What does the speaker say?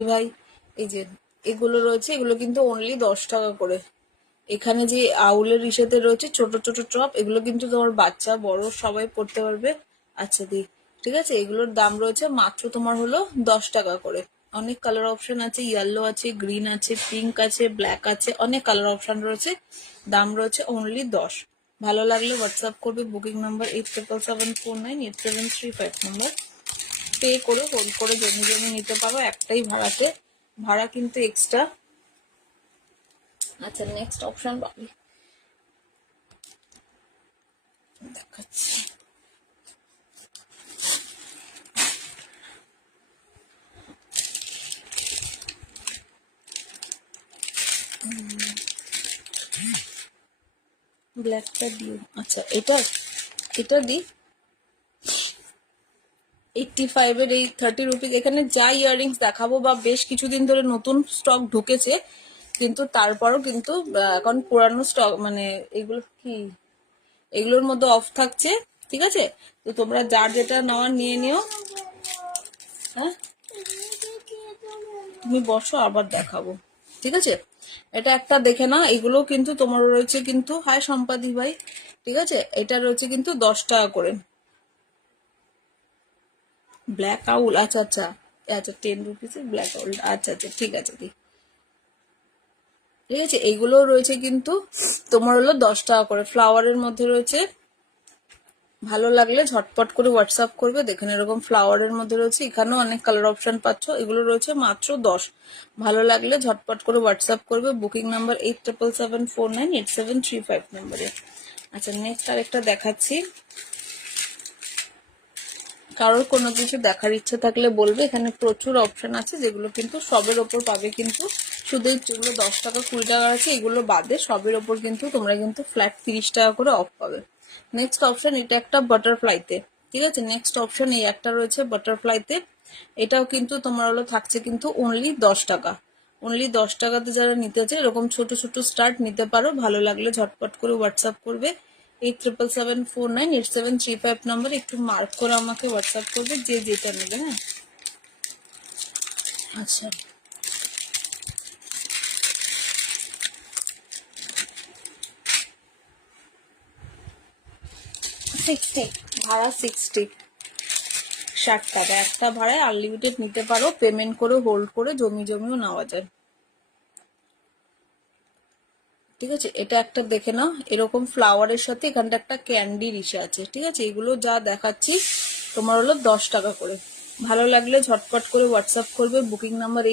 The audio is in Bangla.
ভাই এই যে এগুলো রয়েছে, এগুলো কিন্তু অনলি 10 টাকা করে। এখানে যে আউলের ইসেতে রয়েছে ছোট ছোট টপ, এগুলো কিন্তু তোমার বাচ্চা বড় সবাই পড়তে পারবে। আচ্ছা দি, ঠিক আছে, এগুলোর দাম রয়েছে মাত্র তোমার হলো 10 টাকা করে। অনেক কালার অপশন আছে, ইয়েলো আছে, গ্রিন আছে, পিঙ্ক আছে, ব্ল্যাক আছে, অনেক কালার অপশন রয়েছে। দাম রয়েছে অনলি 10। ভালো লাগলে হোয়াটসঅ্যাপ করবে, বুকিং নাম্বার 8774987335 নম্বর। পে করে হোল্ড করে জমি জমি নিতে পারো একটাই ভাড়াতে, ভাড়া কিন্তু এক্সট্রা। আচ্ছা নেক্সট অপশন পাবি দেখাচ্ছি। ব্ল্যাকটা দিও। আচ্ছা এটা এটা দি 85 এর এই 30 রুপিস। এখানে যা ইয়াররিংস দেখাবো বা বেশ কিছুদিন ধরে নতুন স্টক ঢুকেছে, কিন্তু তারপরও কিন্তু এখন পুরানো স্টক মানে এগুলো কি, এগুলোর মধ্যে অফ থাকছে, ঠিক আছে। তো তোমরা যার যেটা নেওয়ার নিয়ে নিও। হ্যাঁ তুমি বসো, আবার দেখাবো, ঠিক আছে। এটা একটা দেখে না, এগুলো কিন্তু তোমার রয়েছে কিন্তু, হাই সম্পাদি ভাই, ঠিক আছে, এটা রয়েছে কিন্তু 10 টাকা করে। ব্ল্যাক আউল, আচ্ছা আচ্ছা আচ্ছা 10 রুপিস ব্ল্যাক আউল, আচ্ছা আচ্ছা ঠিক আছে দি, ঠিক আছে। এইগুলো রয়েছে কিন্তু তোমার হলো 10 টাকা করে, ফ্লাওয়ারের মধ্যে রয়েছে। ভালো লাগলে ঝটপট করে হোয়াটসঅ্যাপ করবে। দেখেন এরকম ফ্লাওয়ারের মধ্যে রয়েছে, এখানেও অনেক কালার অপশন পাচ্ছ। এগুলো রয়েছে মাত্র 10। ভালো লাগলে ঝটপট করে হোয়াটসঅ্যাপ করবে, বুকিং নাম্বার 8774987335 নম্বরে। আচ্ছা নেক্সট আরেকটা দেখাচ্ছি। কারোর কোনো কিছু দেখার ইচ্ছে থাকলে বলবে, এখানে প্রচুর অপশন আছে যেগুলো কিন্তু সবের ওপর পাবে কিন্তু। শুধু যেগুলো 10 টাকা 20 টাকা আছে এগুলো বাদে সবের ওপর কিন্তু তোমরা কিন্তু ফ্ল্যাট 30 টাকা করে অফ পাবে। নেক্সট অপশন এটা একটা বাটারফ্লাইতে, ঠিক আছে। নেক্সট অপশন এই একটা রয়েছে বাটারফ্লাইতে, এটাও কিন্তু তোমার হলো থাকছে কিন্তু অনলি 10 টাকা। অনলি 10 টাকাতে যারা নিতে চায় এরকম ছোট ছোট স্টার্ট নিতে পারো। ভালো লাগলে ঝটপট করে হোয়াটসঅ্যাপ করবে 8774987335 নম্বর একটু মার্ক করে আমাকে হোয়াটসঅ্যাপ করবে যে যেটা নেবে। হ্যাঁ আচ্ছা 60 ভাড়া 60, 60 টাকা একটা ভাড়ায় আনলিমিটেড নিতে পারো। পেমেন্ট করে হোল্ড করে জমি জমিও নেওয়া যায়, ঠিক আছে। এটা একটা দেখে নাও, এরকম ফ্লাওয়ারের সাথে এখানটা একটা ক্যান্ডি রিসে আছে, ঠিক আছে। এগুলো যা দেখাচ্ছি তোমার হলো 10 টাকা করে। ভালো লাগলে ঝটপট করে হোয়াটসঅ্যাপ করবে, বুকিং নাম্বার